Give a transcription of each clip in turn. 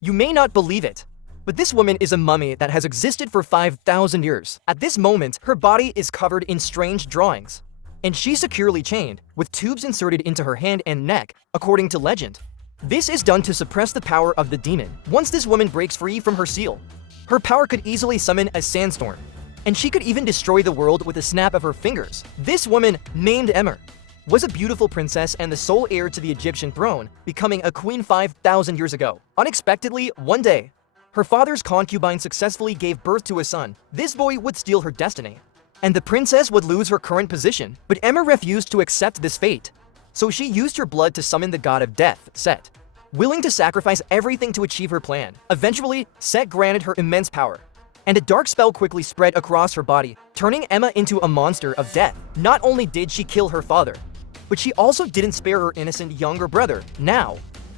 You may not believe it, but this woman is a mummy that has existed for 5,000 years. At this moment, her body is covered in strange drawings, and she's securely chained, with tubes inserted into her hand and neck, according to legend. This is done to suppress the power of the demon. Once this woman breaks free from her seal, her power could easily summon a sandstorm, and she could even destroy the world with a snap of her fingers. This woman, named Emmer, was a beautiful princess and the sole heir to the Egyptian throne, becoming a queen 5,000 years ago. Unexpectedly, one day, her father's concubine successfully gave birth to a son. This boy would steal her destiny, and the princess would lose her current position. But Emmer refused to accept this fate, so she used her blood to summon the god of death, Set, willing to sacrifice everything to achieve her plan. Eventually, Set granted her immense power, and a dark spell quickly spread across her body, turning Emma into a monster of death. Not only did she kill her father, but she also didn't spare her innocent younger brother. Now,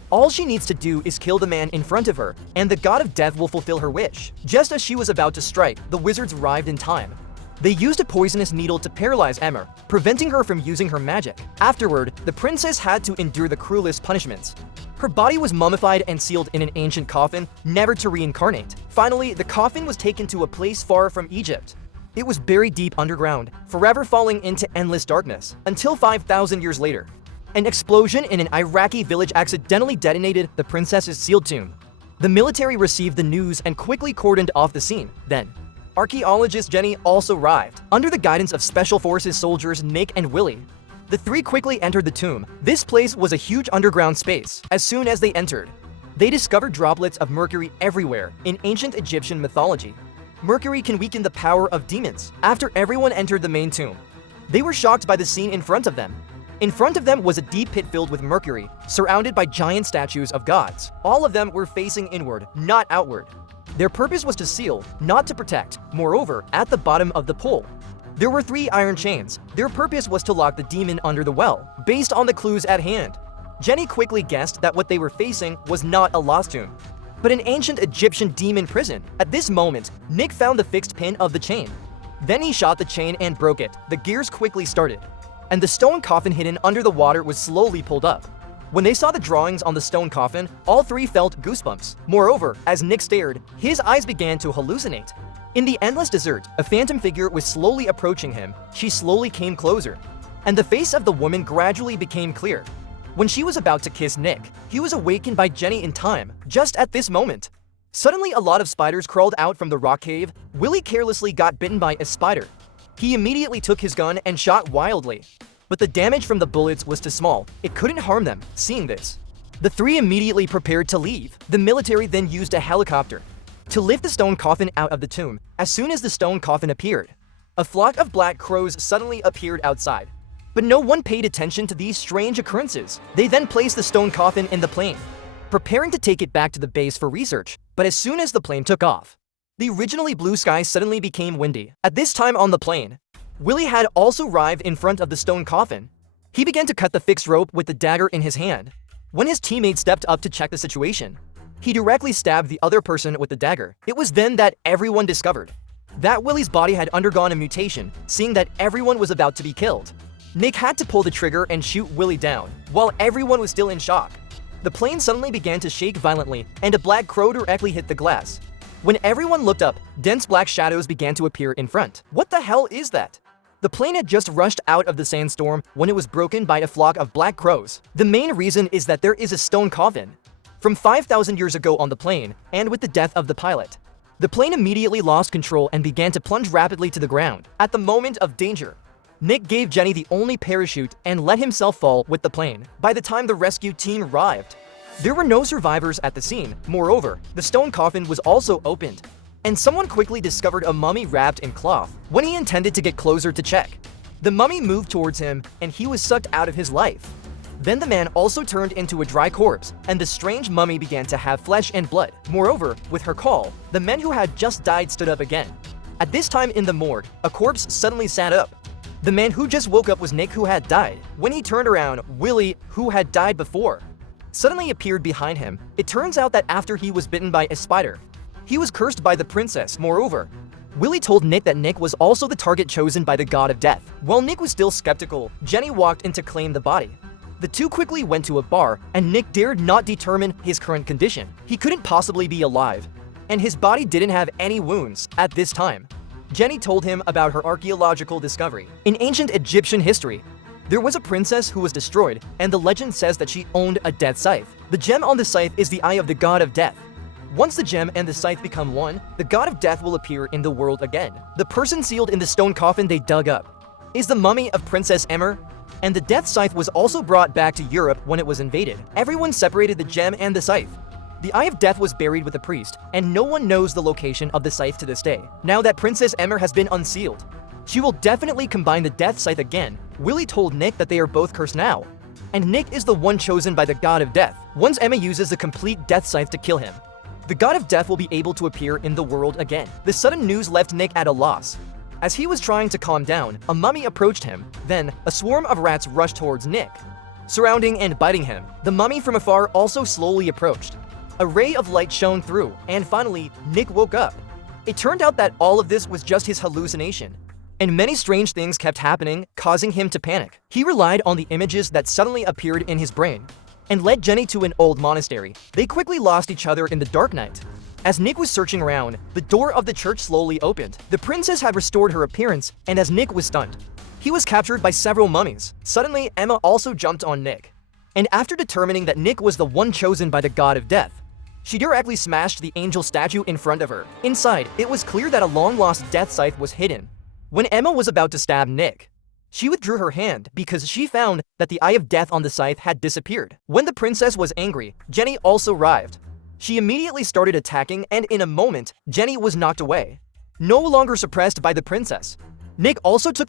all she needs to do is kill the man in front of her, and the god of death will fulfill her wish. Just as she was about to strike, the wizards arrived in time. They used a poisonous needle to paralyze Emmer, preventing her from using her magic. Afterward, the princess had to endure the cruelest punishments. Her body was mummified and sealed in an ancient coffin, never to reincarnate. Finally, the coffin was taken to a place far from Egypt. It was buried deep underground, forever falling into endless darkness, until 5,000 years later. An explosion in an Iraqi village accidentally detonated the princess's sealed tomb. The military received the news and quickly cordoned off the scene. Then, archaeologist Jenny also arrived. Under the guidance of Special Forces soldiers Nick and Willie, the three quickly entered the tomb. This place was a huge underground space. As soon as they entered, they discovered droplets of mercury everywhere. In ancient Egyptian mythology, mercury can weaken the power of demons. After everyone entered the main tomb, they were shocked by the scene in front of them. In front of them was a deep pit filled with mercury, surrounded by giant statues of gods. All of them were facing inward, not outward. Their purpose was to seal, not to protect. Moreover, at the bottom of the pole, there were 3 iron chains. Their purpose was to lock the demon under the well, based on the clues at hand. Jenny quickly guessed that what they were facing was not a lost tomb, but an ancient Egyptian demon prison. At this moment, Nick found the fixed pin of the chain. Then he shot the chain and broke it. The gears quickly started, and the stone coffin hidden under the water was slowly pulled up. When they saw the drawings on the stone coffin, all 3 felt goosebumps. Moreover, as Nick stared, his eyes began to hallucinate. In the endless desert, a phantom figure was slowly approaching him. She slowly came closer, and the face of the woman gradually became clear. When she was about to kiss Nick, he was awakened by Jenny in time. Just at this moment, suddenly a lot of spiders crawled out from the rock cave. Willie carelessly got bitten by a spider. He immediately took his gun and shot wildly, but the damage from the bullets was too small. It couldn't harm them. Seeing this, the 3 immediately prepared to leave. The military then used a helicopter to lift the stone coffin out of the tomb. As soon as the stone coffin appeared, a flock of black crows suddenly appeared outside. But no one paid attention to these strange occurrences. They then placed the stone coffin in the plane, preparing to take it back to the base for research. But as soon as the plane took off, the originally blue sky suddenly became windy. At this time on the plane, Willie had also arrived in front of the stone coffin. He began to cut the fixed rope with the dagger in his hand. When his teammate stepped up to check the situation, he directly stabbed the other person with the dagger. It was then that everyone discovered that Willie's body had undergone a mutation. Seeing that everyone was about to be killed, Nick had to pull the trigger and shoot Willie down. While everyone was still in shock, the plane suddenly began to shake violently, and a black crow directly hit the glass. When everyone looked up, dense black shadows began to appear in front. What the hell is that? The plane had just rushed out of the sandstorm when it was broken by a flock of black crows. The main reason is that there is a stone coffin from 5,000 years ago on the plane, and with the death of the pilot, the plane immediately lost control and began to plunge rapidly to the ground. At the moment of danger, Nick gave Jenny the only parachute and let himself fall with the plane. By the time the rescue team arrived, there were no survivors at the scene. Moreover, the stone coffin was also opened, and someone quickly discovered a mummy wrapped in cloth. When he intended to get closer to check, the mummy moved towards him and he was sucked out of his life. Then the man also turned into a dry corpse, and the strange mummy began to have flesh and blood. Moreover, with her call, the men who had just died stood up again. At this time in the morgue, a corpse suddenly sat up. The man who just woke up was Nick, who had died. When he turned around, Willie, who had died before, suddenly appeared behind him. It turns out that after he was bitten by a spider, he was cursed by the princess. Moreover, Willie told Nick that Nick was also the target chosen by the god of death. While Nick was still skeptical, Jenny walked in to claim the body. The two quickly went to a bar, and Nick dared not determine his current condition. He couldn't possibly be alive, and his body didn't have any wounds at this time. Jenny told him about her archaeological discovery. In ancient Egyptian history, there was a princess who was destroyed, and the legend says that she owned a death scythe. The gem on the scythe is the eye of the god of death. Once the gem and the scythe become one, the god of death will appear in the world again. The person sealed in the stone coffin they dug up is the mummy of Princess Emmer, and the death scythe was also brought back to Europe when it was invaded. Everyone separated the gem and the scythe. The eye of death was buried with the priest, and no one knows the location of the scythe to this day. Now that Princess Emmer has been unsealed, she will definitely combine the death scythe again. Willie told Nick that they are both cursed now, and Nick is the one chosen by the god of death. Once Emma uses the complete death scythe to kill him, the god of death will be able to appear in the world again. The sudden news left Nick at a loss. As he was trying to calm down, a mummy approached him. Then, a swarm of rats rushed towards Nick, surrounding and biting him. The mummy from afar also slowly approached. A ray of light shone through, and finally, Nick woke up. It turned out that all of this was just his hallucination, and many strange things kept happening, causing him to panic. He relied on the images that suddenly appeared in his brain, and led Jenny to an old monastery. They quickly lost each other in the dark night. As Nick was searching around, the door of the church slowly opened. The princess had restored her appearance, and as Nick was stunned, he was captured by several mummies. Suddenly, Emma also jumped on Nick, and after determining that Nick was the one chosen by the god of death, she directly smashed the angel statue in front of her. Inside, it was clear that a long-lost death scythe was hidden. When Emma was about to stab Nick, she withdrew her hand because she found that the eye of death on the scythe had disappeared. When the princess was angry, Jenny also arrived. She immediately started attacking, and in a moment, Jenny was knocked away. No longer suppressed by the princess, Nick also took the